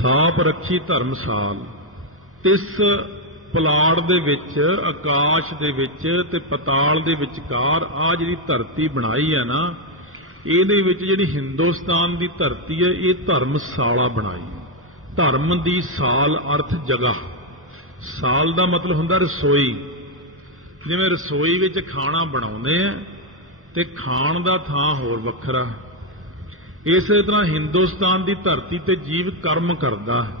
ਥਾਪ ਰੱਖੀ ਧਰਮਸਾਲ। ਤਿਸ ਪਲਾੜ ਦੇ ਵਿੱਚ, ਆਕਾਸ਼ ਦੇ ਵਿੱਚ ਤੇ ਪਤਾਲ ਦੇ ਵਿਚਕਾਰ ਆ ਜਿਹੜੀ ਧਰਤੀ ਬਣਾਈ ਹੈ ਨਾ, ਇਹਦੇ ਵਿੱਚ ਜਿਹੜੀ ਹਿੰਦੁਸਤਾਨ ਦੀ ਧਰਤੀ ਹੈ, ਇਹ ਧਰਮਸ਼ਾਲਾ ਬਣਾਈ। ਧਰਮ ਦੀ ਸਾਲ ਅਰਥ ਜਗ੍ਹਾ। ਸਾਲ ਦਾ ਮਤਲਬ ਹੁੰਦਾ ਰਸੋਈ। ਜਿਵੇਂ ਰਸੋਈ ਵਿੱਚ ਖਾਣਾ ਬਣਾਉਂਦੇ ਆ ਤੇ ਖਾਣ ਦਾ ਥਾਂ ਹੋਰ ਵੱਖਰਾ। ਇਸੇ ਤਰ੍ਹਾਂ ਹਿੰਦੁਸਤਾਨ ਦੀ ਧਰਤੀ ਤੇ ਜੀਵ ਕਰਮ ਕਰਦਾ ਹੈ,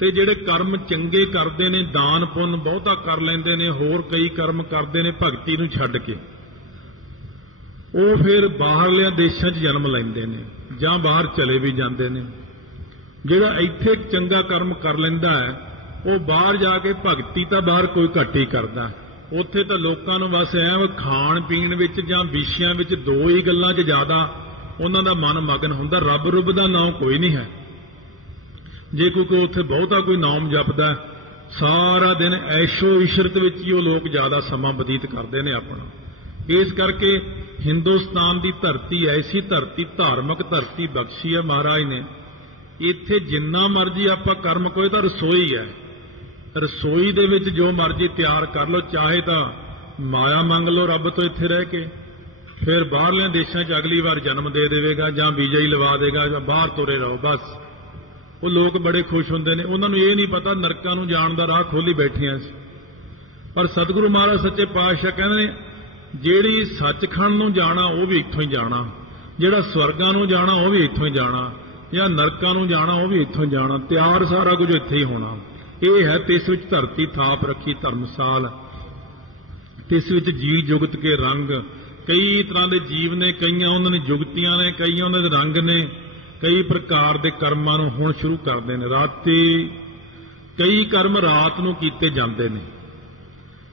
ਤੇ ਜਿਹੜੇ ਕਰਮ ਚੰਗੇ ਕਰਦੇ ਨੇ, ਦਾਨ ਪੁੰਨ ਬਹੁਤਾ ਕਰ ਲੈਂਦੇ ਨੇ, ਹੋਰ ਕਈ ਕਰਮ ਕਰਦੇ ਨੇ ਭਗਤੀ ਨੂੰ ਛੱਡ ਕੇ, ਉਹ ਫਿਰ ਬਾਹਰਲਿਆਂ ਦੇਸ਼ਾਂ 'ਚ ਜਨਮ ਲੈਂਦੇ ਨੇ ਜਾਂ ਬਾਹਰ ਚਲੇ ਵੀ ਜਾਂਦੇ ਨੇ। ਜਿਹੜਾ ਇੱਥੇ ਚੰਗਾ ਕਰਮ ਕਰ ਲੈਂਦਾ ਹੈ, ਉਹ ਬਾਹਰ ਜਾ ਕੇ ਭਗਤੀ ਤਾਂ ਬਾਹਰ ਕੋਈ ਘੱਟ ਹੀ ਕਰਦਾ। ਉੱਥੇ ਤਾਂ ਲੋਕਾਂ ਨੂੰ ਬਸ ਐਂ ਖਾਣ ਪੀਣ ਵਿੱਚ ਜਾਂ ਵਿਸ਼ਿਆਂ ਵਿੱਚ ਦੋ ਹੀ ਗੱਲਾਂ 'ਚ ਜ਼ਿਆਦਾ ਉਹਨਾਂ ਦਾ ਮਨ ਮਗਨ ਹੁੰਦਾ। ਰੱਬ ਰੁੱਬ ਦਾ ਨਾਮ ਕੋਈ ਨਹੀਂ ਹੈ। ਜੇ ਕੋਈ ਉੱਥੇ ਬਹੁਤਾ ਕੋਈ ਨਾਮ ਜਪਦਾ, ਸਾਰਾ ਦਿਨ ਐਸ਼ੋ ਇਸ਼ਰਤ ਵਿੱਚ ਹੀ ਉਹ ਲੋਕ ਜ਼ਿਆਦਾ ਸਮਾਂ ਬਤੀਤ ਕਰਦੇ ਨੇ ਆਪਣਾ। ਇਸ ਕਰਕੇ ਹਿੰਦੁਸਤਾਨ ਦੀ ਧਰਤੀ ਐਸੀ ਧਰਤੀ, ਧਾਰਮਿਕ ਧਰਤੀ ਬਖਸ਼ੀ ਹੈ ਮਹਾਰਾਜ ਨੇ। ਇੱਥੇ ਜਿੰਨਾ ਮਰਜ਼ੀ ਆਪਾਂ ਕਰਮ ਕੋਈ, ਤਾਂ ਰਸੋਈ ਹੈ। ਰਸੋਈ ਦੇ ਵਿੱਚ ਜੋ ਮਰਜ਼ੀ ਤਿਆਰ ਕਰ ਲਓ, ਚਾਹੇ ਤਾਂ ਮਾਇਆ ਮੰਗ ਲਓ ਰੱਬ ਤੋਂ ਇੱਥੇ ਰਹਿ ਕੇ, ਫਿਰ ਬਾਹਰਲਿਆਂ ਦੇਸ਼ਾਂ 'ਚ ਅਗਲੀ ਵਾਰ ਜਨਮ ਦੇ ਦੇਵੇਗਾ ਜਾਂ ਵੀਜ਼ਾ ਹੀ ਲਵਾ ਦੇਗਾ ਜਾਂ ਬਾਹਰ ਤੁਰੇ ਰਹੋ ਬਸ। ਉਹ ਲੋਕ ਬੜੇ ਖੁਸ਼ ਹੁੰਦੇ ਨੇ। ਉਹਨਾਂ ਨੂੰ ਇਹ ਨਹੀਂ ਪਤਾ ਨਰਕਾਂ ਨੂੰ ਜਾਣ ਦਾ ਰਾਹ ਖੋਲੀ ਬੈਠੀਆਂ ਸੀ। ਪਰ ਸਤਿਗੁਰੂ ਮਹਾਰਾਜ ਸੱਚੇ ਪਾਤਸ਼ਾਹ ਕਹਿੰਦੇ ਨੇ, ਜਿਹੜੀ ਸੱਚਖੰਡ ਨੂੰ ਜਾਣਾ ਉਹ ਵੀ ਇੱਥੋਂ ਹੀ ਜਾਣਾ, ਜਿਹੜਾ ਸਵਰਗਾਂ ਨੂੰ ਜਾਣਾ ਉਹ ਵੀ ਇੱਥੋਂ ਹੀ ਜਾਣਾ, ਜਾਂ ਨਰਕਾਂ ਨੂੰ ਜਾਣਾ ਉਹ ਵੀ ਇੱਥੋਂ ਹੀ ਜਾਣਾ। ਤਿਆਰ ਸਾਰਾ ਕੁਝ ਇੱਥੇ ਹੀ ਹੋਣਾ। ਇਹ ਹੈ ਤਿਸ ਵਿੱਚ ਧਰਤੀ ਥਾਪ ਰੱਖੀ ਧਰਮਸਾਲ। ਤਿਸ ਵਿੱਚ ਜੀ ਜੁਗਤ ਕੇ ਰੰਗ। ਕਈ ਤਰ੍ਹਾਂ ਦੇ ਜੀਵ ਨੇ, ਕਈਆਂ ਉਹਨਾਂ ਨੇ ਜੁਗਤੀਆਂ ਨੇ, ਕਈਆਂ ਉਹਨਾਂ ਦੇ ਰੰਗ ਨੇ, ਕਈ ਪ੍ਰਕਾਰ ਦੇ ਕਰਮਾਂ ਨੂੰ ਹੁਣ ਸ਼ੁਰੂ ਕਰਦੇ ਨੇ। ਰਾਤੀ ਕਈ ਕਰਮ ਰਾਤ ਨੂੰ ਕੀਤੇ ਜਾਂਦੇ ਨੇ।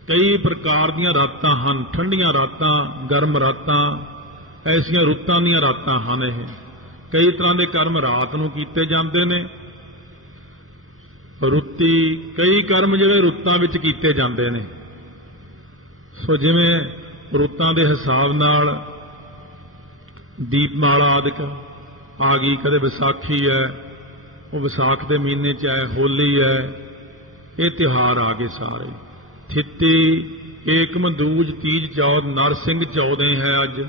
ਕਈ ਪ੍ਰਕਾਰ ਦੀਆਂ ਰਾਤਾਂ ਹਨ, ਠੰਡੀਆਂ ਰਾਤਾਂ, ਗਰਮ ਰਾਤਾਂ, ਐਸੀਆਂ ਰੁੱਤਾਂ ਦੀਆਂ ਰਾਤਾਂ ਹਨ। ਇਹ ਕਈ ਤਰ੍ਹਾਂ ਦੇ ਕਰਮ ਰਾਤ ਨੂੰ ਕੀਤੇ ਜਾਂਦੇ ਨੇ। ਰੁੱਤੀ ਕਈ ਕਰਮ ਜਿਹੜੇ ਰੁੱਤਾਂ ਵਿੱਚ ਕੀਤੇ ਜਾਂਦੇ ਨੇ। ਸੋ ਜਿਵੇਂ ਰੁੱਤਾਂ ਦੇ ਹਿਸਾਬ ਨਾਲ ਦੀਪਮਾਲਾ ਆਦਿਕ ਆ ਗਈ, ਕਦੇ ਵਿਸਾਖੀ ਹੈ, ਉਹ ਵਿਸਾਖ ਦੇ ਮਹੀਨੇ 'ਚ ਹੈ, ਹੋਲੀ ਹੈ, ਇਹ ਤਿਉਹਾਰ ਆ ਗਏ ਸਾਰੇ। ਥਿੱਤੀ, ਏਕਮ, ਦੂਜ, ਤੀਜ, ਚੌਥ, ਨਰਸਿੰਘ ਚੌਦੇ ਹੈ ਅੱਜ,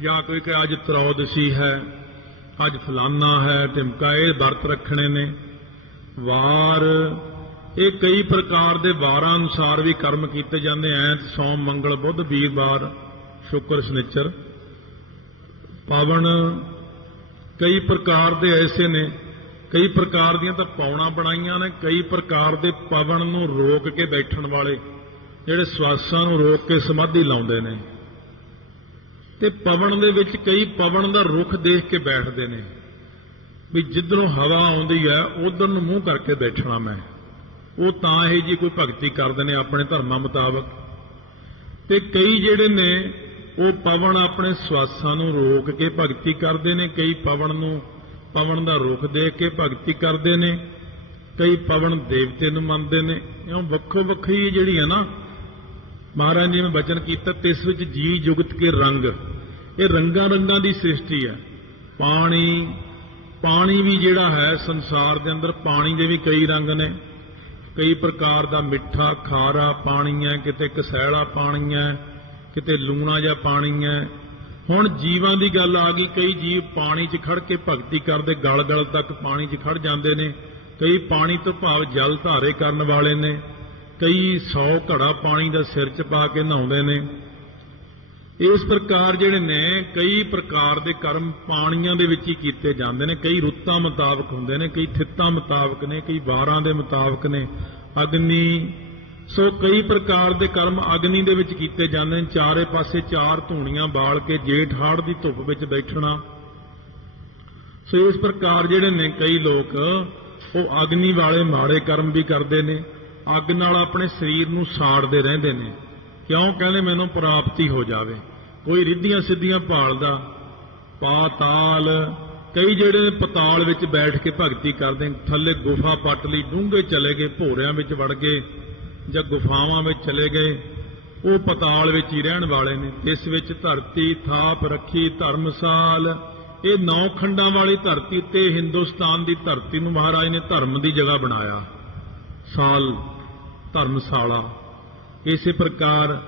ਜਾਂ ਕੋਈ ਕਿ ਅੱਜ ਤਰੋਦਸ਼ੀ ਹੈ, ਅੱਜ ਫਲਾਨਾ ਹੈ, ਢਿਮਕਾ, ਇਹ ਵਰਤ ਰੱਖਣੇ ਨੇ। ਵਾਰ, ਇਹ ਕਈ ਪ੍ਰਕਾਰ ਦੇ ਵਾਰਾਂ ਅਨੁਸਾਰ ਵੀ ਕਰਮ ਕੀਤੇ ਜਾਂਦੇ। ਐਤ, ਸੋਮ, ਮੰਗਲ, ਬੁੱਧ, ਵੀਰਵਾਰ, ਸ਼ੁੱਕਰ, ਸ਼ਨਿਚਰ। ਪਾਵਨ ਕਈ ਪ੍ਰਕਾਰ ਦੇ ਐਸੇ ਨੇ, ਕਈ ਪ੍ਰਕਾਰ ਦੀਆਂ ਤਾਂ ਪੌਣਾਂ ਬਣਾਈਆਂ ਨੇ, ਕਈ ਪ੍ਰਕਾਰ ਦੇ ਪਵਨ ਨੂੰ ਰੋਕ ਕੇ ਬੈਠਣ ਵਾਲੇ, ਜਿਹੜੇ ਸਵਾਸਾਂ ਨੂੰ ਰੋਕ ਕੇ ਸਮਾਧੀ ਲਾਉਂਦੇ ਨੇ। ਤੇ ਪਵਨ ਦੇ ਵਿੱਚ ਕਈ ਪਵਨ ਦਾ ਰੁਖ ਦੇਖ ਕੇ ਬੈਠਦੇ ਨੇ ਵੀ ਜਿੱਧਰੋਂ ਹਵਾ ਆਉਂਦੀ ਹੈ ਉਧਰ ਨੂੰ ਮੂੰਹ ਕਰਕੇ ਬੈਠਣਾ ਮੈਂ। ਉਹ ਤਾਂ ਇਹ ਜੀ ਕੋਈ ਭਗਤੀ ਕਰਦੇ ਨੇ ਆਪਣੇ ਧਰਮਾਂ ਮੁਤਾਬਕ। ਤੇ ਕਈ ਜਿਹੜੇ ਨੇ ਉਹ ਪਵਨ ਆਪਣੇ ਸਵਾਸਾਂ ਨੂੰ ਰੋਕ ਕੇ ਭਗਤੀ ਕਰਦੇ ਨੇ, ਕਈ ਪਵਨ ਨੂੰ, ਪਵਨ ਦਾ ਰੁਖ ਦੇਖ ਕੇ ਭਗਤੀ ਕਰਦੇ ਨੇ, ਕਈ ਪਵਨ ਦੇਵਤੇ ਨੂੰ ਮੰਨਦੇ ਨੇ। ਇਉਂ ਵੱਖੋ ਵੱਖਰੀ ਜਿਹੜੀ ਹੈ ਨਾ, ਮਹਾਰਾਜ ਜੀ ਨੇ ਬਚਨ ਕੀਤਾ, ਤਿਸ ਵਿੱਚ ਜੀ ਜੁਗਤ ਕੇ ਰੰਗ। ਇਹ ਰੰਗਾਂ ਰੰਗਾਂ ਦੀ ਸ੍ਰਿਸ਼ਟੀ ਹੈ। ਪਾਣੀ ਵੀ ਜਿਹੜਾ ਹੈ ਸੰਸਾਰ ਦੇ ਅੰਦਰ, ਪਾਣੀ ਦੇ ਵੀ ਕਈ ਰੰਗ ਨੇ। ਕਈ ਪ੍ਰਕਾਰ ਦਾ ਮਿੱਠਾ ਖਾਰਾ ਪਾਣੀ ਹੈ, ਕਿਤੇ ਕਸੈਲਾ ਪਾਣੀ ਹੈ, ਕਿਤੇ ਲੂਣਾ ਜਿਹਾ ਪਾਣੀ ਹੈ। ਹੁਣ ਜੀਵਾਂ ਦੀ ਗੱਲ ਆ ਗਈ। ਕਈ ਜੀਵ ਪਾਣੀ 'ਚ ਖੜ ਕੇ ਭਗਤੀ ਕਰਦੇ, ਗਲ ਗਲ ਤੱਕ ਪਾਣੀ 'ਚ ਖੜ ਜਾਂਦੇ ਨੇ। ਕਈ ਪਾਣੀ ਤੋਂ ਭਾਵ ਜਲ ਧਾਰੇ ਕਰਨ ਵਾਲੇ ਨੇ। ਕਈ 100 ਘੜਾ ਪਾਣੀ ਦਾ ਸਿਰ 'ਚ ਪਾ ਕੇ ਨਹਾਉਂਦੇ ਨੇ। ਇਸ ਪ੍ਰਕਾਰ ਜਿਹੜੇ ਨੇ ਕਈ ਪ੍ਰਕਾਰ ਦੇ ਕਰਮ ਪਾਣੀਆਂ ਦੇ ਵਿੱਚ ਹੀ ਕੀਤੇ ਜਾਂਦੇ ਨੇ। ਕਈ ਰੁੱਤਾਂ ਮੁਤਾਬਕ ਹੁੰਦੇ ਨੇ, ਕਈ ਥਿੱਤਾਂ ਮੁਤਾਬਕ ਨੇ, ਕਈ ਵਾਰਾਂ ਦੇ ਮੁਤਾਬਕ ਨੇ। ਅਗਨੀ, ਸੋ ਕਈ ਪ੍ਰਕਾਰ ਦੇ ਕਰਮ ਅਗਨੀ ਦੇ ਵਿੱਚ ਕੀਤੇ ਜਾਂਦੇ ਨੇ। ਚਾਰੇ ਪਾਸੇ 4 ਧੂਣੀਆਂ ਬਾਲ ਕੇ ਜੇਠ ਹਾੜ ਦੀ ਧੁੱਪ ਵਿੱਚ ਬੈਠਣਾ। ਸੋ ਇਸ ਪ੍ਰਕਾਰ ਜਿਹੜੇ ਨੇ ਕਈ ਲੋਕ ਉਹ ਅਗਨੀ ਵਾਲੇ ਮਾੜੇ ਕਰਮ ਵੀ ਕਰਦੇ ਨੇ। ਅੱਗ ਨਾਲ ਆਪਣੇ ਸਰੀਰ ਨੂੰ ਸਾੜਦੇ ਰਹਿੰਦੇ ਨੇ। ਕਿਉਂ? ਕਹਿੰਦੇ ਮੈਨੂੰ ਪ੍ਰਾਪਤੀ ਹੋ ਜਾਵੇ। ਕੋਈ ਰਿੱਧੀਆਂ ਸਿੱਧੀਆਂ ਭਾਲਦਾ। ਪਾਤਾਲ, ਕਈ ਜਿਹੜੇ ਪਤਾਲ ਵਿੱਚ ਬੈਠ ਕੇ ਭਗਤੀ ਕਰਦੇ ਨੇ। ਥੱਲੇ ਗੁਫਾ ਪੱਟ ਲਈ, ਡੂੰਘੇ ਚਲੇ ਗਏ, ਭੋਰਿਆਂ ਵਿੱਚ ਵੜ ਗਏ ਜਾਂ ਗੁਫਾਵਾਂ ਵਿੱਚ ਚਲੇ ਗਏ, ਉਹ ਪਤਾਲ ਵਿੱਚ ਹੀ ਰਹਿਣ ਵਾਲੇ ਨੇ। ਇਸ ਵਿੱਚ ਧਰਤੀ ਥਾਪ ਰੱਖੀ ਧਰਮਸਾਲ। ਇਹ 9 ਖੰਡਾਂ ਵਾਲੀ ਧਰਤੀ ਉੱਤੇ ਹਿੰਦੁਸਤਾਨ ਦੀ ਧਰਤੀ ਨੂੰ ਮਹਾਰਾਜ ਨੇ ਧਰਮ ਦੀ ਜਗ੍ਹਾ ਬਣਾਇਆ। ਸਾਲ ਧਰਮਸ਼ਾਲਾ। ਇਸੇ ਪ੍ਰਕਾਰ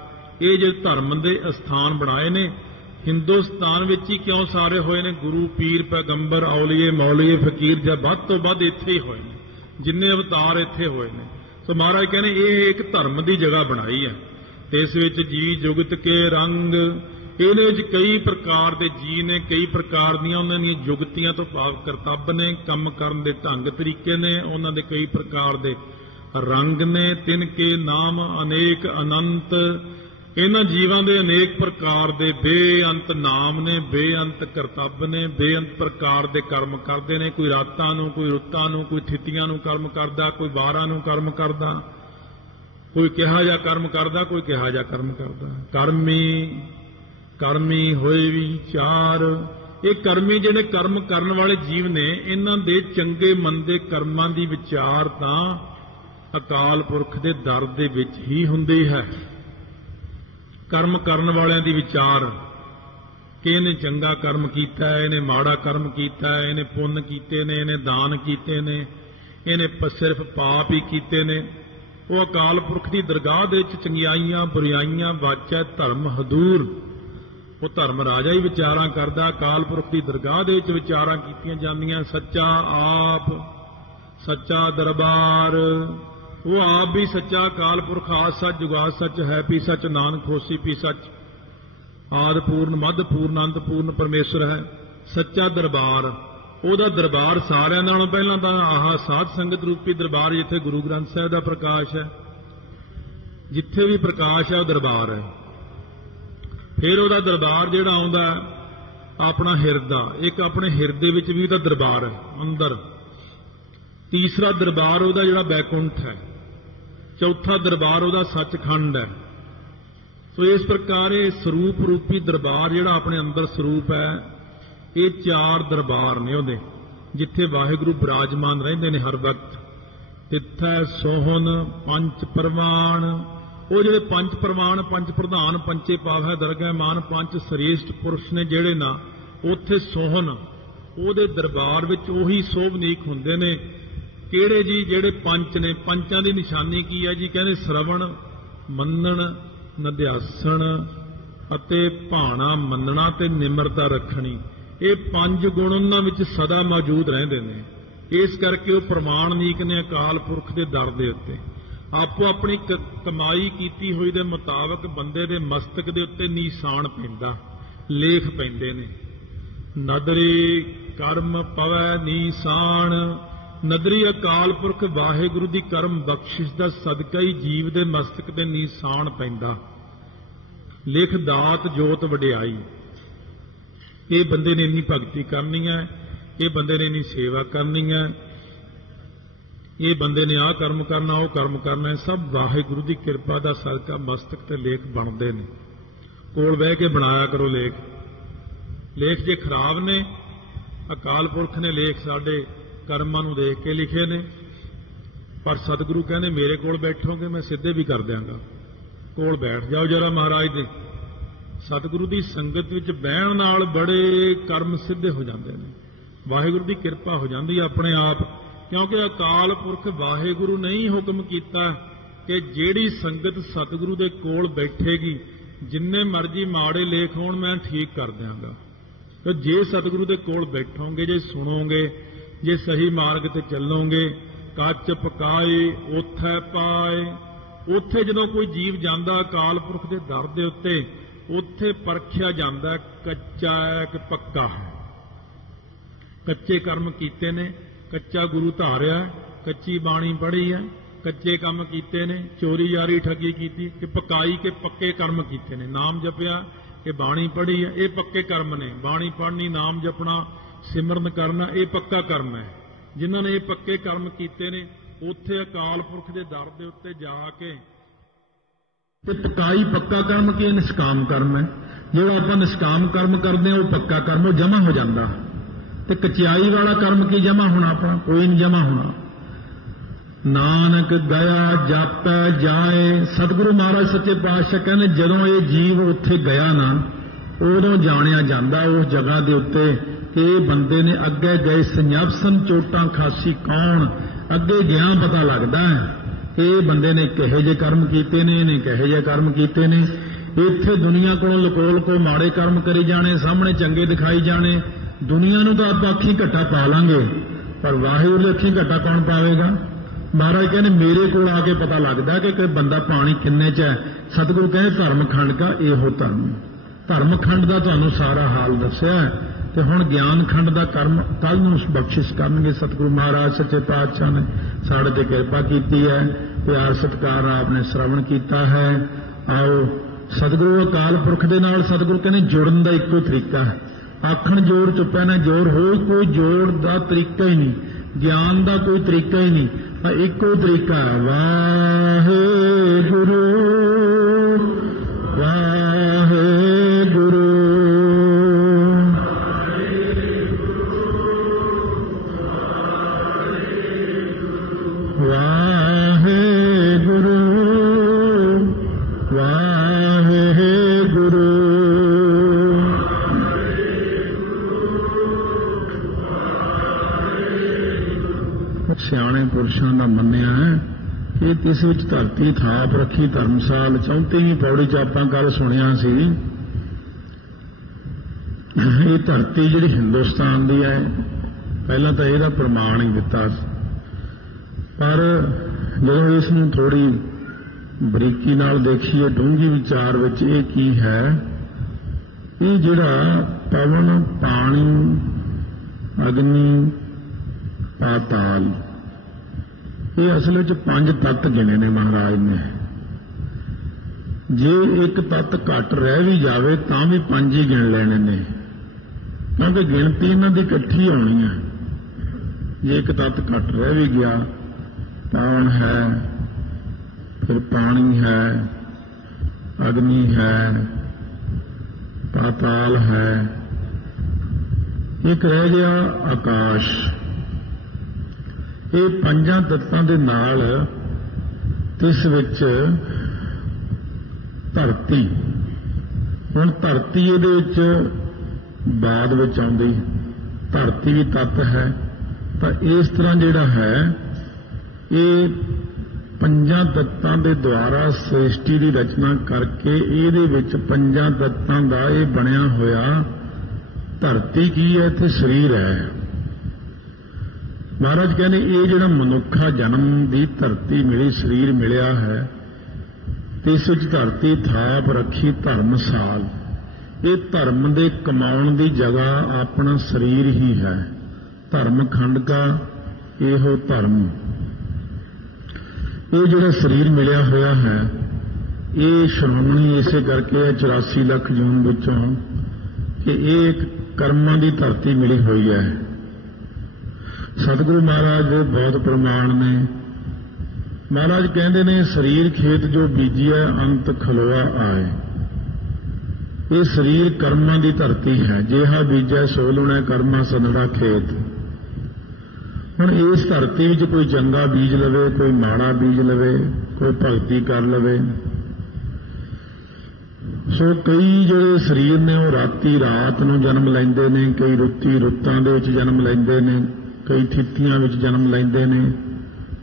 ਇਹ ਜਿਹੜੇ ਧਰਮ ਦੇ ਅਸਥਾਨ ਬਣਾਏ ਨੇ ਹਿੰਦੁਸਤਾਨ ਵਿੱਚ ਹੀ ਕਿਉਂ ਸਾਰੇ ਹੋਏ ਨੇ? ਗੁਰੂ ਪੀਰ ਪੈਗੰਬਰ ਔਲੀਏ ਮੌਲੀਏ ਫਕੀਰ ਜਾਂ ਵੱਧ ਤੋਂ ਵੱਧ ਇੱਥੇ ਹੀ ਹੋਏ ਨੇ, ਜਿੰਨੇ ਅਵਤਾਰ ਇੱਥੇ ਹੋਏ ਨੇ। ਸੋ ਮਹਾਰਾਜ ਕਹਿੰਦੇ ਇਹ ਇੱਕ ਧਰਮ ਦੀ ਜਗ੍ਹਾ ਬਣਾਈ ਹੈ ਤੇ ਇਸ ਵਿੱਚ ਜੀ ਜੁਗਤ ਕੇ ਰੰਗ, ਇਹਦੇ ਵਿੱਚ ਕਈ ਪ੍ਰਕਾਰ ਦੇ ਜੀ ਨੇ, ਕਈ ਪ੍ਰਕਾਰ ਦੀਆਂ ਉਹਨਾਂ ਦੀਆਂ ਜੁਗਤੀਆਂ ਤੋਂ ਭਾਵ ਕਰਤੱਵ ਨੇ, ਕੰਮ ਕਰਨ ਦੇ ਢੰਗ ਤਰੀਕੇ ਨੇ, ਉਹਨਾਂ ਦੇ ਕਈ ਪ੍ਰਕਾਰ ਦੇ ਰੰਗ ਨੇ। ਤਿਨ ਕੇ ਨਾਮ ਅਨੇਕ ਅਨੰਤ, ਇਹਨਾਂ ਜੀਵਾਂ ਦੇ ਅਨੇਕ ਪ੍ਰਕਾਰ ਦੇ ਬੇਅੰਤ ਨਾਮ ਨੇ, ਬੇਅੰਤ ਕਰਤੱਵ ਨੇ, ਬੇਅੰਤ ਪ੍ਰਕਾਰ ਦੇ ਕਰਮ ਕਰਦੇ ਨੇ। ਕੋਈ ਰਾਤਾਂ ਨੂੰ, ਕੋਈ ਰੁੱਤਾਂ ਨੂੰ, ਕੋਈ ਥਿਤੀਆਂ ਨੂੰ ਕਰਮ ਕਰਦਾ, ਕੋਈ ਵਾਰਾਂ ਨੂੰ ਕਰਮ ਕਰਦਾ, ਕੋਈ ਕਿਹਾ ਜਾ ਕਰਮ ਕਰਦਾ, ਕੋਈ ਕਿਹਾ ਜਾ ਕਰਮ ਕਰਦਾ। ਕਰਮੀ ਹੋਏ ਵਿਚਾਰ, ਇਹ ਕਰਮੀ ਜਿਹੜੇ ਕਰਮ ਕਰਨ ਵਾਲੇ ਜੀਵ ਨੇ ਇਹਨਾਂ ਦੇ ਚੰਗੇ ਮੰਦੇ ਕਰਮਾਂ ਦੀ ਵਿਚਾਰ ਤਾਂ ਅਕਾਲ ਪੁਰਖ ਦੇ ਦਰ ਦੇ ਵਿੱਚ ਹੀ ਹੁੰਦੀ ਹੈ। ਕਰਮ ਕਰਨ ਵਾਲਿਆਂ ਦੀ ਵਿਚਾਰ ਕਿ ਇਹਨੇ ਚੰਗਾ ਕਰਮ ਕੀਤਾ ਹੈ, ਇਹਨੇ ਮਾੜਾ ਕਰਮ ਕੀਤਾ ਹੈ, ਇਹਨੇ ਪੁੰਨ ਕੀਤੇ ਨੇ, ਇਹਨੇ ਦਾਨ ਕੀਤੇ ਨੇ, ਇਹਨੇ ਸਿਰਫ ਪਾਪ ਹੀ ਕੀਤੇ ਨੇ। ਉਹ ਅਕਾਲ ਪੁਰਖ ਦੀ ਦਰਗਾਹ ਦੇ ਵਿੱਚ ਚੰਗਿਆਈਆਂ ਬੁਰਾਈਆਂ ਵਾਚੈ ਧਰਮ ਹਦੂਰ, ਉਹ ਧਰਮ ਰਾਜਾ ਹੀ ਵਿਚਾਰਾਂ ਕਰਦਾ। ਅਕਾਲ ਪੁਰਖ ਦੀ ਦਰਗਾਹ ਦੇ ਵਿੱਚ ਵਿਚਾਰਾਂ ਕੀਤੀਆਂ ਜਾਂਦੀਆਂ। ਸੱਚਾ ਆਪ, ਸੱਚਾ ਦਰਬਾਰ, ਉਹ ਆਪ ਵੀ ਸੱਚਾ ਅਕਾਲ ਪੁਰਖ ਆਦ ਸੱਚ ਜੁਗਾਦ ਸੱਚ ਹੈ ਪੀ ਸੱਚ ਨਾਨਕ ਹੋਸੀ ਪੀ ਸੱਚ, ਆਦ ਪੂਰਨ ਮੱਧ ਪੂਰਨ ਅੰਤ ਪੂਰਨ ਪਰਮੇਸ਼ਰ ਹੈ। ਸੱਚਾ ਦਰਬਾਰ, ਉਹਦਾ ਦਰਬਾਰ ਸਾਰਿਆਂ ਨਾਲੋਂ ਪਹਿਲਾਂ ਤਾਂ ਆਹ ਸਾਧ ਸੰਗਤ ਰੂਪੀ ਦਰਬਾਰ ਜਿੱਥੇ ਗੁਰੂ ਗ੍ਰੰਥ ਸਾਹਿਬ ਦਾ ਪ੍ਰਕਾਸ਼ ਹੈ, ਜਿੱਥੇ ਵੀ ਪ੍ਰਕਾਸ਼ ਹੈ ਉਹ ਦਰਬਾਰ ਹੈ। ਫਿਰ ਉਹਦਾ ਦਰਬਾਰ ਜਿਹੜਾ ਆਉਂਦਾ ਆਪਣਾ ਹਿਰਦਾ, ਇੱਕ ਆਪਣੇ ਹਿਰਦੇ ਵਿੱਚ ਵੀ ਉਹਦਾ ਦਰਬਾਰ ਹੈ ਅੰਦਰ। ਤੀਸਰਾ ਦਰਬਾਰ ਉਹਦਾ ਜਿਹੜਾ ਬੈਕੁੰਠ ਹੈ। ਚੌਥਾ ਦਰਬਾਰ ਉਹਦਾ ਸੱਚਖੰਡ ਹੈ। ਸੋ ਇਸ ਪ੍ਰਕਾਰ ਇਹ ਸਰੂਪ ਰੂਪੀ ਦਰਬਾਰ ਜਿਹੜਾ ਆਪਣੇ ਅੰਦਰ ਸਰੂਪ ਹੈ, ਇਹ 4 ਦਰਬਾਰ ਨੇ ਉਹਦੇ, ਜਿੱਥੇ ਵਾਹਿਗੁਰੂ ਬਿਰਾਜਮਾਨ ਰਹਿੰਦੇ ਨੇ ਹਰ ਵਕਤ। ਤਿੱਥੈ ਸੋਹਣ ਪੰਜ ਪ੍ਰਵਾਨ, ਉਹ ਜਿਹੜੇ ਪੰਜ ਪ੍ਰਵਾਨ, ਪੰਜ ਪ੍ਰਧਾਨ, ਪੰਚੇ ਪਾਵੈ ਦਰਗਹਿ ਮਾਨ, ਪੰਜ ਸ੍ਰੇਸ਼ਟ ਪੁਰਸ਼ ਨੇ ਜਿਹੜੇ ਨਾ, ਉੱਥੇ ਸੋਹਣ ਉਹਦੇ ਦਰਬਾਰ ਵਿੱਚ ਉਹੀ ਸੋਭਨੀਕ ਹੁੰਦੇ ਨੇ। ਕਿਹੜੇ ਜੀ? ਜਿਹੜੇ ਪੰਚ ਨੇ। ਪੰਚਾਂ ਦੀ ਨਿਸ਼ਾਨੀ ਕੀ ਹੈ ਜੀ? ਕਹਿੰਦੇ ਸ਼ਰਵਣ, ਮੰਨਣ, ਨਦਿਆਸਣ ਅਤੇ ਭਾਣਾ ਮੰਨਣਾ ਤੇ ਨਿਮਰਤਾ ਰੱਖਣੀ। ਇਹ 5 ਗੁਣ ਉਹਨਾਂ ਵਿੱਚ ਸਦਾ ਮੌਜੂਦ ਰਹਿੰਦੇ ਨੇ। ਇਸ ਕਰਕੇ ਉਹ ਪ੍ਰਮਾਣਿਕ ਨੇ ਅਕਾਲ ਪੁਰਖ ਦੇ ਦਰ ਦੇ ਉੱਤੇ। ਆਪੋ ਆਪਣੀ ਕਮਾਈ ਕੀਤੀ ਹੋਈ ਦੇ ਮੁਤਾਬਕ ਬੰਦੇ ਦੇ ਮਸਤਕ ਦੇ ਉੱਤੇ ਨਿਸ਼ਾਨ ਪੈਂਦਾ, ਲੇਖ ਪੈਂਦੇ ਨੇ। ਨਦਰੀ ਕਰਮ ਪਵੈ ਨਿਸ਼ਾਨ, ਨਦਰੀ ਅਕਾਲ ਪੁਰਖ ਵਾਹਿਗੁਰੂ ਦੀ ਕਰਮ ਬਖਸ਼ਿਸ਼ ਦਾ ਸਦਕਾ ਹੀ ਜੀਵ ਦੇ ਮਸਤਕ ਤੇ ਨਿਸ਼ਾਨ ਪੈਂਦਾ। ਲਿਖ ਦਾਤ ਜੋਤ ਵਡਿਆਈ, ਇਹ ਬੰਦੇ ਨੇ ਇੰਨੀ ਭਗਤੀ ਕਰਨੀ ਹੈ, ਇਹ ਬੰਦੇ ਨੇ ਇੰਨੀ ਸੇਵਾ ਕਰਨੀ ਹੈ, ਇਹ ਬੰਦੇ ਨੇ ਆਹ ਕਰਮ ਕਰਨਾ, ਉਹ ਕਰਮ ਕਰਨਾ, ਸਭ ਵਾਹਿਗੁਰੂ ਦੀ ਕਿਰਪਾ ਦਾ ਸਦਕਾ ਮਸਤਕ ਤੇ ਲੇਖ ਬਣਦੇ ਨੇ। ਕੋਲ ਬਹਿ ਕੇ ਬਣਾਇਆ ਕਰੋ ਲੇਖ। ਲੇਖ ਜੇ ਖਰਾਬ ਨੇ, ਅਕਾਲ ਪੁਰਖ ਨੇ ਲੇਖ ਸਾਡੇ ਕਰਮਾਂ ਨੂੰ ਦੇਖ ਕੇ ਲਿਖੇ ਨੇ, ਪਰ ਸਤਿਗੁਰੂ ਕਹਿੰਦੇ ਮੇਰੇ ਕੋਲ ਬੈਠੋਗੇ ਮੈਂ ਸਿੱਧੇ ਵੀ ਕਰ ਦਿਆਂਗਾ। ਕੋਲ ਬੈਠ ਜਾਓ ਜਰਾ ਮਹਾਰਾਜ ਦੇ। ਸਤਿਗੁਰੂ ਦੀ ਸੰਗਤ ਵਿੱਚ ਬਹਿਣ ਨਾਲ ਬੜੇ ਕਰਮ ਸਿੱਧੇ ਹੋ ਜਾਂਦੇ ਨੇ, ਵਾਹਿਗੁਰੂ ਦੀ ਕਿਰਪਾ ਹੋ ਜਾਂਦੀ ਹੈ ਆਪਣੇ ਆਪ। ਕਿਉਂਕਿ ਅਕਾਲ ਪੁਰਖ ਵਾਹਿਗੁਰੂ ਨੇ ਹੀ ਹੁਕਮ ਕੀਤਾ ਕਿ ਜਿਹੜੀ ਸੰਗਤ ਸਤਿਗੁਰੂ ਦੇ ਕੋਲ ਬੈਠੇਗੀ, ਜਿੰਨੇ ਮਰਜ਼ੀ ਮਾੜੇ ਲੇਖ ਹੋਣ ਮੈਂ ਠੀਕ ਕਰ ਦਿਆਂਗਾ। ਤੇ ਜੇ ਸਤਿਗੁਰੂ ਦੇ ਕੋਲ ਬੈਠੋਗੇ, ਜੇ ਸੁਣੋਗੇ, ਜੇ ਸਹੀ ਮਾਰਗ ਤੇ ਚੱਲੋਗੇ, ਕੱਚ ਪਕਾਏ ਉੱਥੇ ਪਾਏ। ਉੱਥੇ ਜਦੋਂ ਕੋਈ ਜੀਵ ਜਾਂਦਾ ਅਕਾਲ ਪੁਰਖ ਦੇ ਦਰ ਦੇ ਉੱਤੇ, ਉੱਥੇ ਪਰਖਿਆ ਜਾਂਦਾ ਕੱਚਾ ਹੈ ਕਿ ਪੱਕਾ ਹੈ। ਕੱਚੇ ਕਰਮ ਕੀਤੇ ਨੇ, ਕੱਚਾ ਗੁਰੂ ਧਾਰਿਆ, ਕੱਚੀ ਬਾਣੀ ਪੜ੍ਹੀ ਹੈ, ਕੱਚੇ ਕੰਮ ਕੀਤੇ ਨੇ, ਚੋਰੀ ਯਾਰੀ ਠੱਗੀ ਕੀਤੀ, ਕਿ ਪਕਾਈ ਕੇ ਪੱਕੇ ਕਰਮ ਕੀਤੇ ਨੇ। ਨਾਮ ਜਪਿਆ ਕਿ ਬਾਣੀ ਪੜ੍ਹੀ ਹੈ, ਇਹ ਪੱਕੇ ਕਰਮ ਨੇ। ਬਾਣੀ ਪੜ੍ਹਨੀ, ਨਾਮ ਜਪਣਾ, ਸਿਮਰਨ ਕਰਨਾ, ਇਹ ਪੱਕਾ ਕਰਮ ਹੈ। ਜਿਨ੍ਹਾਂ ਨੇ ਇਹ ਪੱਕੇ ਕਰਮ ਕੀਤੇ ਨੇ, ਉੱਥੇ ਅਕਾਲ ਪੁਰਖ ਦੇ ਦਰ ਦੇ ਉੱਤੇ ਜਾ ਕੇ ਤੇ ਪਕਾਈ ਪੱਕਾ ਕਰਮ ਕੀ ਨਿਸ਼ਕਾਮ ਕਰਮ ਹੈ। ਜਿਹੜਾ ਆਪਾਂ ਨਿਸ਼ਕਾਮ ਕਰਮ ਕਰਦੇ ਹਾਂ ਉਹ ਪੱਕਾ ਕਰਮ, ਉਹ ਜਮਾ ਹੋ ਜਾਂਦਾ। ਤੇ ਕਚਿਆਈ ਵਾਲਾ ਕਰਮ ਕੀ ਜਮਾ ਹੋਣਾ? ਆਪਣਾ ਕੋਈ ਨਹੀਂ ਜਮਾ ਹੋਣਾ। ਨਾਨਕ ਗਿਆ ਜਾਪੈ ਜਾਏ। ਸਤਿਗੁਰੂ ਮਹਾਰਾਜ ਸੱਚੇ ਪਾਤਸ਼ਾਹ ਕਹਿੰਦੇ ਜਦੋਂ ਇਹ ਜੀਵ ਉੱਥੇ ਗਿਆ ਨਾ, ਉਦੋਂ ਜਾਣਿਆ ਜਾਂਦਾ ਉਸ ਜਗ੍ਹਾ ਦੇ ਉੱਤੇ कि बंदे ने अगे गए संजपसन चोटां खासी कौन, अगे गया पता लगता है कि बंदे ने किहे जे कर्म कीते ने, इन्हें किहे जे कर्म कीते ने। इत्थे दुनिया को लकोल को माड़े कर्म करी जाने, सामने चंगे दिखाई जाने। दुनिया नूं तां आपां अखीं घट्टा पा लांगे, पर वाहिगुरू दे अखीं घट्टा कौन पावेगा। महाराज कहने मेरे को आके पता लगता कि कोई बंदा पानी किन्ने च है। सतगुरु कहने धर्म खंड का एहो धर्म, धर्म खंड का तुहानूं सारा हाल दस्सिया है। तो हुण ज्ञान खंड का कर्म कल नूं बख्शिश करनगे। सतगुरु महाराज सच्चे पातशाह ने साढ़े ते कृपा कीती है, प्यार सत्कार आपने श्रवण कीता है। आओ सतगुरु अकाल पुरख दे नाल सतगुरु कहने जुड़न का इक्को तरीका है। आखण जोड़ चुप्पे ने जोड़ हो, कोई जोड़ का तरीका ही नहीं, ज्ञान का कोई तरीका ही नहीं, इक्को तरीका है वाहेगुरु वाहेगुरु वाहेगुरु वाहेगुरु। सियाणे पुरुषों का मन्निया है कि इस विच धरती थाप रखी धर्मसाल। 34ਵੀਂ पौड़ी च आपां कल सुनिया सी, ये धरती जिहड़ी हिंदुस्तान की है, पहला तो यदा प्रमाण ही दिता, पर जो इसनूं थोड़ी बरीकी नाल देखिए डूंघी विचार विच ये की है, ये जिहड़ा पवन पानी अग्नि पाताल, ये असल में 5 तत्त गिने ने महाराज ने। जे एक तत्त घट रह भी जाए तां भी 5 ही गिन लेने ने, क्योंकि गिनती इन्हां दी इकट्ठी होनी है। जे एक तत्त घट रह भी गया, पवन है, फिर पानी है, अग्नि है, पाताल है, एक रह गया आकाश। ये 5 तत्तां दे नाल इस विच धरती, हुण धरती इहदे विच बाद विच आउंदी, धरती भी तत्त है। तो इस तरह जिहड़ा है ये 5 तत्तां दे द्वारा सृष्टि की रचना करके इहदे विच 5 तत्तां दा ये बनिया होया धरती की है ते शरीर है। महाराज कहने ये जिहड़ा मनुखा जन्म की धरती मिली, शरीर मिलिया है, इस विच धरती थाप रखी धर्मसाल। ये धर्म दे कमाउण दी जगह अपना शरीर ही है, धर्म खंड का एहो धर्म। ये जिहड़ा शरीर मिलिया होया है, ये श्रोमणी इसे करके 84 लाख जून विचों कि एक कर्मां दी धरती मिली हुई है। सतगुरु महाराज दे बहुत प्रमाण ने। महाराज कहते ने शरीर खेत जो बीजिया अंत खलोआ आए। ये शरीर कर्मां दी धरती है, जेहा बीजा सो लुणै कर्मा सदड़ा खेत। हुण इस धरती विच कोई चंगा बीज लवे, कोई माड़ा बीज लवे, कोई भगती कर लवे। सो कई जिहड़े शरीर ने वो राती रात नूं जन्म लैंदे ने, कई रुत्ती रुत्तां दे विच जन्म लैंदे ने, कई थित्तियां विच जन्म लैंदे ने,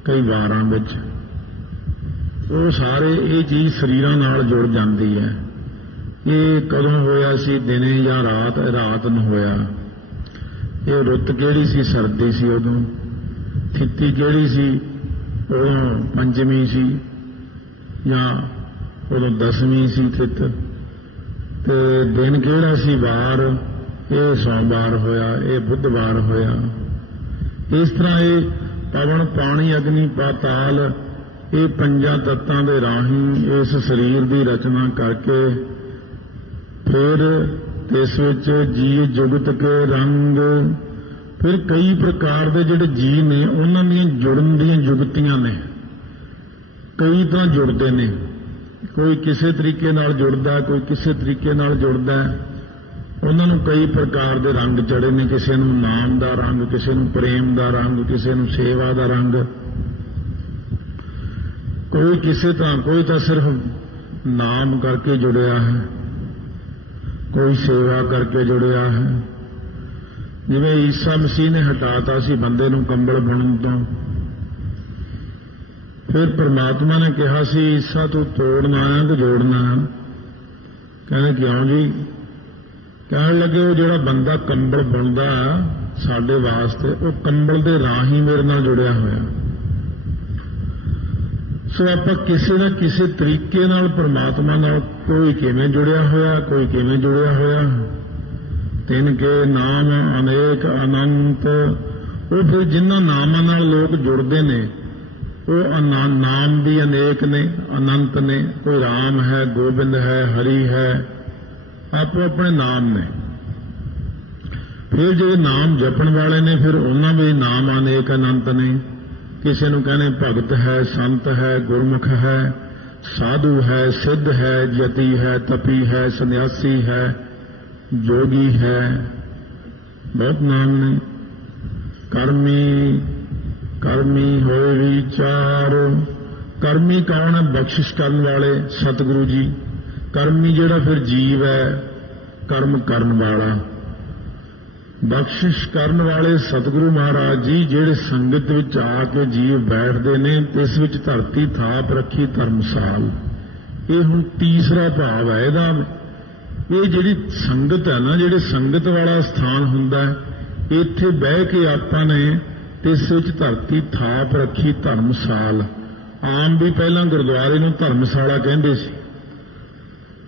कई वारां विच। वो सारे ये चीज़ शरीरां नाल जुड़ जाती है। ये कदों होया सी, दिने या रात, रात नूं होया। ये रुत्त किहड़ी सी, सर्दी सी उदों। थित्ती किहड़ी सी, उदों पंजवीं सी, या उदों 10वीं सी थित्त। ते दिन किहड़ा सी, वार, ये सोमवार होया, ये बुधवार होया। इस तरह ये पवन पानी अग्नि पाताल ये 5 तत्तां दे राही इस शरीर की रचना करके फिर इस विच जी जुगत के रंग। फिर कई प्रकार के जिहड़े जी ने उन्हां दी जुड़न दी जुगतियां ने, कई तरह जुड़ते ने। कोई किसी तरीके नाल जुड़दा, कोई किसी तरीके नाल जुड़दा। उन्होंने कई प्रकार के रंग चढ़े ने, किसी नूं नाम का रंग, किसी नूं प्रेम का रंग, किसी नूं सेवा का रंग, कोई किसी तरह, कोई तो सिर्फ नाम करके जुड़िया है, कोई सेवा करके जुड़िया है, जिवें ईसा मसीह ने हटाता सी बंदे नूं कंबल बुणन तों, फिर परमात्मा ने कहा सी ईसा तू तोड़ना है तो जोड़ना है। कहने क्यों जी? कहने लगे वो जिहड़ा बंदा कंबल बुणदा साडे वास्ते वो कंबल दे राही मेरे नाल जुड़िया होया। सो आपां किसी न किसी तरीके नाल परमात्मा नाल कोई किवें जुड़िया होया, कोई किवें जुड़िया होया। तिनके नाम अनेक अनंत, वो फिर जिन्हां नामां नाल लोग जुड़दे ने वो नाम भी अनेक ने, अनंत ने। कोई राम है, गोबिंद है, हरि है, आपो अपने नाम ने। फिर जो नाम जपण वाले ने फिर उन्हां भी नाम अनेक अनंत ने। किसी नूं कहने भगत है, संत है, गुरमुख है, साधु है, सिद्ध है, जति है, तपी है, सन्यासी है, जोगी है, बहुत नाम ने। कर्मी, कर्मी होए विचार। कर्मी कौन है? बख्शिश करने वाले सतगुरु जी। कर्मी जिहड़ा फिर जीव है, कर्म करन वाला। बख्शिश करन वाले सतगुरु महाराज जी जिहड़े संगत विच आके जीव बैठदे ने, तिस विच धरती थाप रखी धर्मसाल। ये हुण तीसरा भाव है इहदा। ये जिहड़ी संगत है ना, जिहड़े संगत वाला स्थान हुंदा है, इत्थे बह के आपां ने तिस विच धरती थाप रखी धर्मसाल। आम भी पहला गुरुद्वारे नूं धर्मशाला कहंदे सी।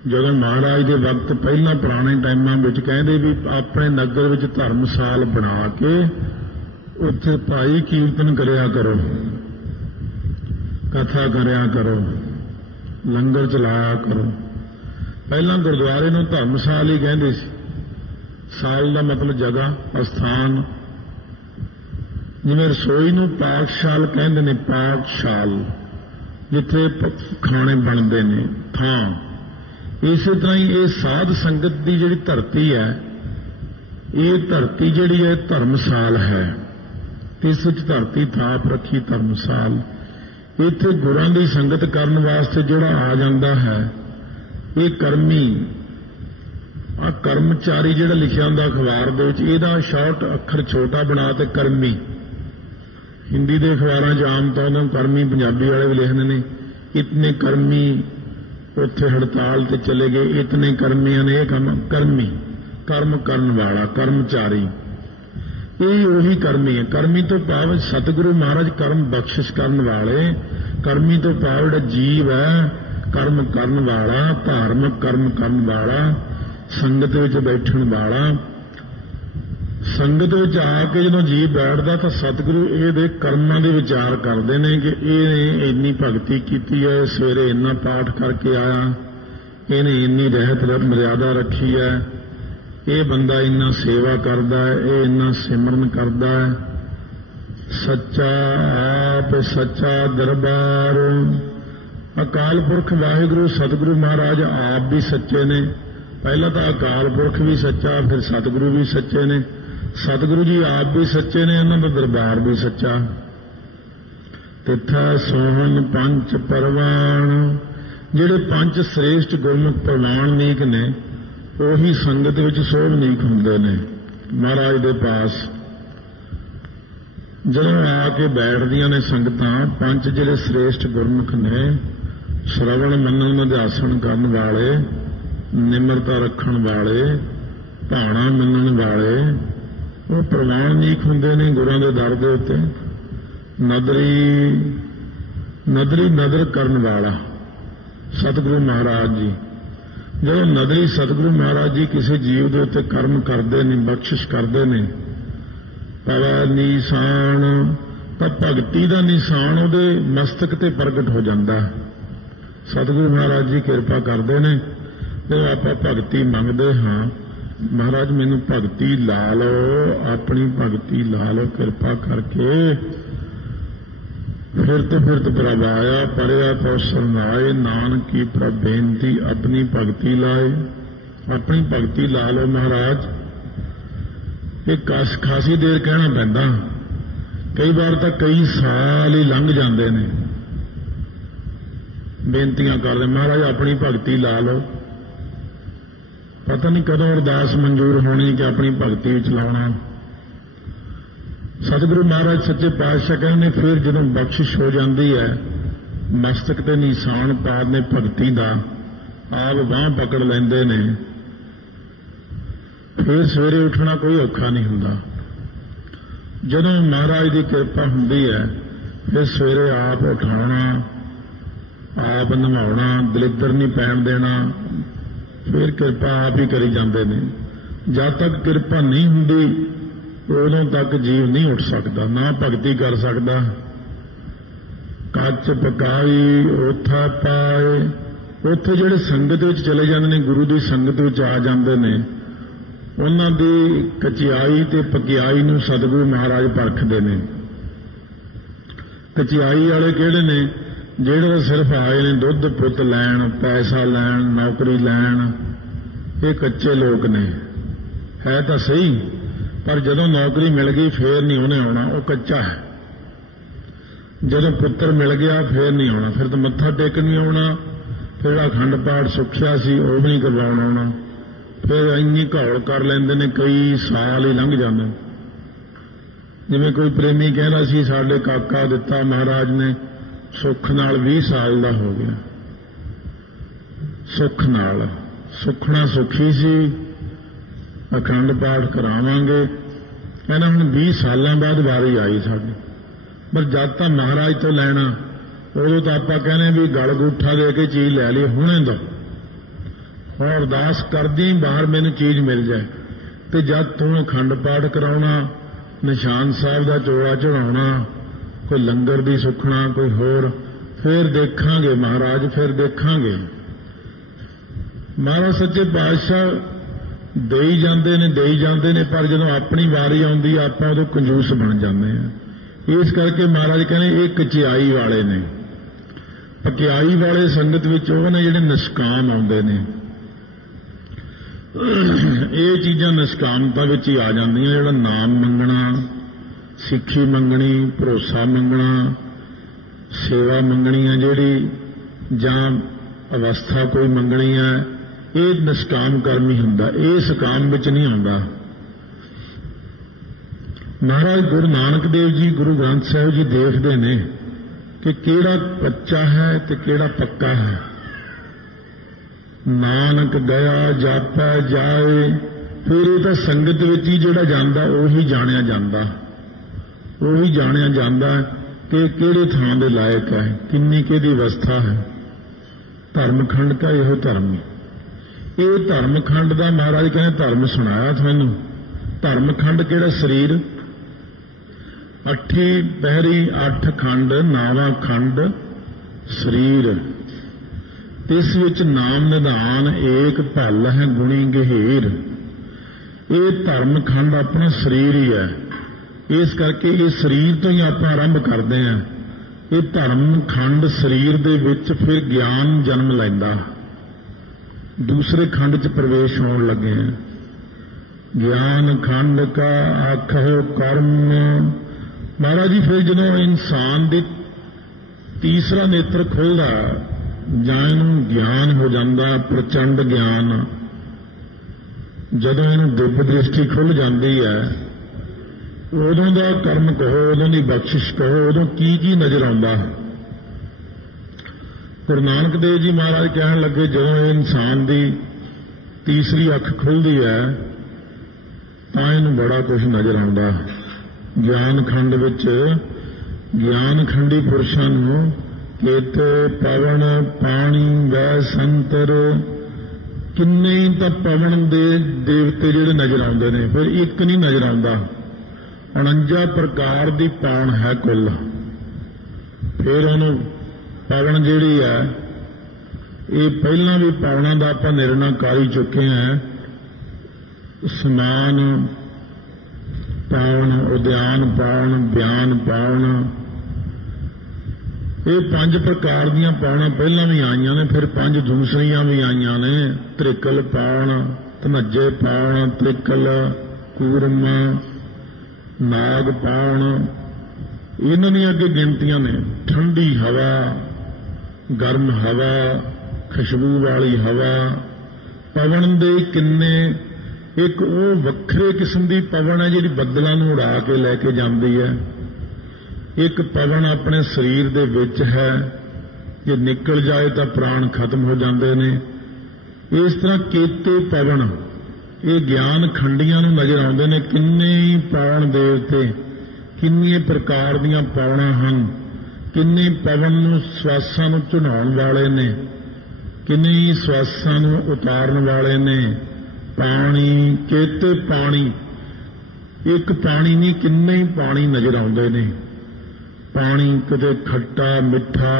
ਜਦੋਂ महाराज के वक्त पहला पुराने टाइमां विच कहंदे भी अपने नगर विच धर्मशाल बना के उत्थे भाई कीर्तन करिया करो, कथा करिया करो, लंगर चलाया करो। पहला गुरुद्वारे नूं धर्मशाल ही कहंदे सी। साल का मतलब जगह, स्थान। जिवें रसोई नूं पाकशाल कहंदे ने, पाकशाल जिथे खाने बनते ने, थां। इसे तरह ही ये साध संगत की जिहड़ी धरती है, ये धरती जिहड़ी है धर्मशाल है। इस विच धरती थाप रखी धर्मशाल। इत्थे गुरां दी संगत करन वास्ते जिहड़ा आ जांदा है, ये कर्मी आ कर्मचारी जिहड़ा लिखिया हुंदा अखबार दे विच, इहदा शॉर्ट अखर छोटा बना ते कर्मी। हिंदी के अखबारां च आम तौर पर कर्मी पंजाबी वाले भी लिखते हैं, इतने कर्मी उत्थे हड़ताल ते चले गए, इतने कर्मियों ने यह काम। कर्मी कर्म करन वाला, कर्मचारी, ये उही कर्मी है। कर्मी तो भाव सतगुरु महाराज कर्म बख्शिश करन वाले। कर्मी तो भाव जिहड़ा जीव है कर्म करन वाला, धार्मिक कर्म करन वाला, संगत विच बैठण वाला। संगत विच आके जदों जीव बैठदा तां सतगुरु इहदे कर्मां दे विचार करदे ने कि इहने इन्नी भगती कीती है, सवेरे इन्ना पाठ करके आया, इहने इन्नी रहत मर्यादा रखी है, ये बंदा इन्ना सेवा करदा है, ये इन्ना सिमरन करदा है। सच्चा आप सच्चा दरबार। अकाल पुरख वाहिगुरु सतगुरु महाराज आप भी सच्चे ने। पहला तो अकाल पुरख भी सच्चा, फिर सतगुरु भी सच्चे ने। सतगुरु जी आप भी सच्चे ने, इन्हां दा दरबार भी सच्चा। तिथा सोहन पंच परवान। जिहड़े पंच श्रेष्ठ गुरमुख परवान नीक ने, ਉਹੀ संगत विच सोभनीक हुंदे ने महाराज दे पास। ਜਦੋਂ ਆ ਕੇ ਬੈਠਦੀਆਂ ਨੇ ਸੰਗਤਾਂ, ਪੰਜ ਜਿਹੜੇ श्रेष्ठ गुरमुख ने, श्रवण मनन निध्यासन करन वाले, निमरता रखण वाले, भाणा मनन वाले, वो प्रमाणिक हुंदे ने गुरां दे दर दे उत्ते। नदरी नदर करन वाला सतगुरु महाराज जी। ਜਦੋਂ ਨਦਰੀ ਸਤਿਗੁਰੂ ਮਹਾਰਾਜ ਜੀ ਕਿਸੇ ਜੀਵ ਦੇ ਉੱਤੇ ਕਰਮ ਕਰਦੇ ਨੇ, ਬਖਸ਼ਿਸ਼ ਕਰਦੇ ਨੇ, ਪਵਾ ਨਿਸ਼ਾਨ, ਤਾਂ ਭਗਤੀ ਦਾ ਨਿਸ਼ਾਨ ਉਹਦੇ ਮਸਤਕ ਤੇ ਪ੍ਰਗਟ ਹੋ ਜਾਂਦਾ ਹੈ। ਸਤਿਗੁਰੂ ਮਹਾਰਾਜ ਜੀ ਕਿਰਪਾ ਕਰਦੇ ਨੇ ਤੇ ਆਪਾਂ ਭਗਤੀ ਮੰਗਦੇ ਹਾਂ, ਮਹਾਰਾਜ ਮੈਨੂੰ ਭਗਤੀ ਲਾ ਲਓ, ਆਪਣੀ ਭਗਤੀ ਲਾ ਲਓ ਕਿਰਪਾ ਕਰਕੇ। फिरत फिरत प्रभ आया, पढ़िया तो सरनाए, नानक की प्रभ बेनती अपनी भगती लाए। अपनी भगती ला लो महाराज। एक खासी देर कहना पैंदा, कई बार तो कई साल ही लंघ जाते हैं, बेनतियां करते महाराज अपनी भगती ला लो। पता नहीं कदों अरदास मंजूर होनी कि अपनी भगती विच लाउणा। सतगुरु महाराज सच्चे पातशाह कहते हैं फिर जदों बख्शिश हो जाती है, मस्तक ते निशान पा ने भगती का, आप बांह पकड़ लेंदे ने, फिर सवेरे उठना कोई औखा नहीं हुंदा। जदों महाराज की कृपा हुंदी है फिर सवेरे आप उठाना, आप नहाउणा, दलिद्दर नहीं पैण देना, फिर कृपा आप ही करी जाते हैं। जब तक कृपा नहीं हुंदी उदों तक जीव नहीं उठ सकता, ना भगती कर सकता। कच पकाई ओथा पाए, उत्थे जिहड़े संगत विच चले जाते हैं, गुरु की संगत विच आ जाते हैं, उन्हां दी कचियाई ते पकियाई नूं सतगुरु महाराज परखदे ने। कचियाई वाले किहड़े ने? जिहड़े सिर्फ आए ने दुध पुत लैण, पैसा लैण, नौकरी लैण, ये कच्चे लोग ने। है तो सही, पर जदों नौकरी मिल गई फिर नहीं उन्हें आना, वो कच्चा है। जदों पुत्र मिल गया फिर नहीं आना, फिर तो मत्था टेक नहीं आना, फिर अखंड पाठ सुखिया सी वो भी नहीं करवाउण आना, फिर इन्नी घौल कर लेंदे ने, कई साल ही लंघ जाते। जिवें कोई प्रेमी कहना सी साडे काका दिता महाराज ने सुख नाल 20 साल दा हो गया, सुख नाल सुखना सुखी सी, अखंड पाठ करावांगे, कहना हुण 20 सालों बाद वारी आई साडी। पर जद तक महाराज तो लैना उदों तो आपां कहने भी गल गूठा दे के चीज़ लै ली, हुणे दो, और अरदास करदी बाहर मैनूं चीज़ मिल जाए। तो जब तूं अखंड पाठ कराउणा, निशान साहब का चोला चढ़ाउणा, कोई लंगर दी सुखना, कोई होर, फिर देखांगे महाराज, फिर देखांगे। महाराज सच्चे पातशाह देई जाते ने, पर जदों अपनी वारी आउंदी आपां उदों कंजूस बन जाते हैं। इस करके महाराज कहने ये कचियाई वाले ने। पकियाई वाले संगत विच ओह ने जिहड़े निष्काम आउंदे ने, ये चीज़ां निष्कामता विच ही आ जांदियां। जिहड़ा नाम मंगना, सिੱਖੀ मंगनी, भरोसा मंगना, सेवा मंगनी है जिहड़ी, जां अवस्था कोई मंगनी है, ये निष्काम कर्म ही हुंदा, ये सकाम विच नहीं आउंदा। महाराज गुरु नानक देव जी, गुरु ग्रंथ साहिब जी देखते हैं कि किहड़ा कच्चा है ते किहड़ा पक्का है। नानक गया जापै जाए, फिर ये तो संगत विच ही जिहड़ा जांदा उही जाणिया जांदा, उही जाणिया जांदा कि किहड़े थां दे लायक है, किन्नी किहदी अवस्था है। धर्मखंड का यह धर्म, ये धर्मखंड का महाराज कहने धर्म सुनाया थानू। धर्मखंड किहड़ा? शरीर। अठी पहरी 8 खंड, नावा खंड शरीर। इस विच नाम निधान एक भल है गुणी गहीर। ये धर्मखंड अपना शरीर ही है, इस करके ये शरीर तो ही आप आरंभ करते हैं। ये धर्मखंड शरीर दे विच फिर ज्ञान जन्म लैंदा, दूसरे खंड च प्रवेश होने लगे हैं। ज्ञान खंड का आखो कर्म। महाराज जी फिर जो इंसान दे तीसरा नेत्र खुलदा, जां इहनूं ज्ञान हो जाता, प्रचंड ज्ञान, जदों इहनूं दिव्य दृष्टि खुल जाती है, उदों दा कर्म कहो, उदों दी बख्शिश कहो, उदों की नजर आउंदा। गुरु नानक देव जी महाराज कहन लगे जो इंसान की तीसरी अख खुलती है तो इन्हूं बड़ा कुछ नजर आता। ज्ञान खंड विच ज्ञान खंडी पुरुषों नूं केत पवन पानी वै संतर, किन्ने तो पवन दे देवते जिहड़े नजर आउंदे ने, फिर एक नहीं नजर आता। 49 प्रकार की पाण है कुल। फिर उन्होंने पावन जिहड़ी है, ये पहला भी पावना का आप निर्णय कर ही चुके हैं। स्नान पावन, उद्यान पावन, बयान पावन, ये 5 प्रकार दीयां पावना पहला भी आईयां ने, फिर 5 दूसरियां भी आईयां ने। त्रिकल पावन, धनज्जे पावन, त्रिकल, कूरम, नाग पावन, इन्हां दी अगे गिनतियां ने। ठंडी हवा, गर्म हवा, खुशबू वाली हवा, पवन दे किन्ने एक वो ਵੱਖਰੇ किस्म की पवन है जिहड़ी ਬੱਦਲਾਂ ਨੂੰ उड़ा के लैके जाती है। एक पवन अपने शरीर दे विच है, जे निकल जाए तो प्राण खत्म हो जाते हैं। इस तरह केते पवन ये ज्ञान खंडियां नूं नज़र आउंदे ने। किन्ने पवन देवते, किन्नी प्रकार दीयां पवनां हन, किन्ने पवन नूं स्वासां नूं झुनाउण वाले ने, किन्ने स्वासां नूं उतारन वाले ने। पानी केते पानी, एक पानी नहीं किन्ने ही पानी नज़र आउंदे ने। पानी कदे खट्टा मिठा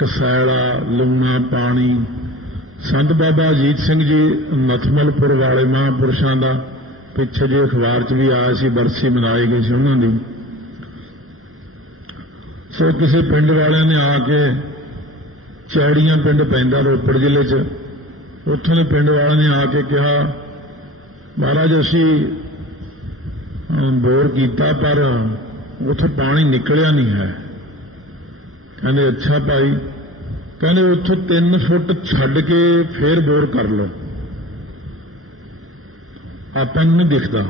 कसैला लूणा पानी। संत बाबा अजीत सिंह जी नथमलपुर वाले महापुरुषों का पिछे जे अखबार च भी आया सी, बरसी मनाई गई सी उन्हां दी। सो किसी पिंड वाले ने आके, चैड़ियां पिंड पैंदा रोपड़ जिले च, उत्थों के पिंड वाले ने आके कहा महाराज असी बोर किया पर उत्थे पानी निकलिया नहीं है। कहते अच्छा भाई, कहते उत्थों 3 फुट छड्ड के फिर बोर कर लो। आपां नूं नहीं दिखदा,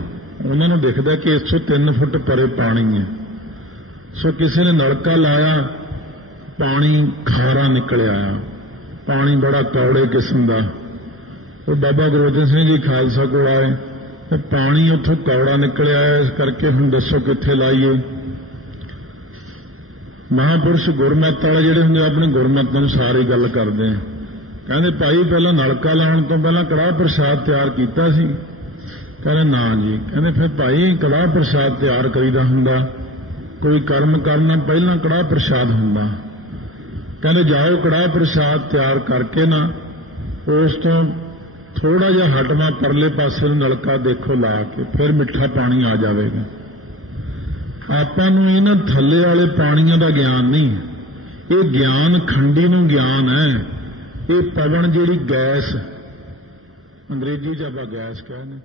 उन्हां नूं दिखदा कि इत्थों 3 फुट परे पानी है। सो किसी ने नलका लाया, पानी खारा निकल आया, पानी बड़ा कौड़े किस्म का। वो बाबा गुरबचन सिंह जी खालसा को आए, तो पानी उत्थों कौड़ा निकल आया, इस करके हुण दसो कित्थे लाइए। महापुरुष गुरमत वाले जिहड़े हुंदे अपनी गुरमत अनुसार ही गल करदे हैं। कहंदे भाई पहलां नलका लाउण तो पहलां कड़ाह प्रसाद तैयार कीता सी। कहंदे ना जी। कहंदे फिर भाई कड़ाह प्रसाद तैयार करीदा हुंदा, कोई कर्म करना पहलां कड़ाह प्रसाद हुंदा। कहंदे जाओ कड़ाह प्रसाद तैयार करके ना उस तो थोड़ा जिहा हटवा परले पासे नलका देखो ला के, फिर मिठा पानी आ जाएगा। आपां नूं इन्हां थल्ले वाले पानियां दा ज्ञान नहीं, ये ज्ञान खंडी नूं ज्ञान है। ये पवन जिहड़ी गैस, अंग्रेजी च आपां गैस कहने।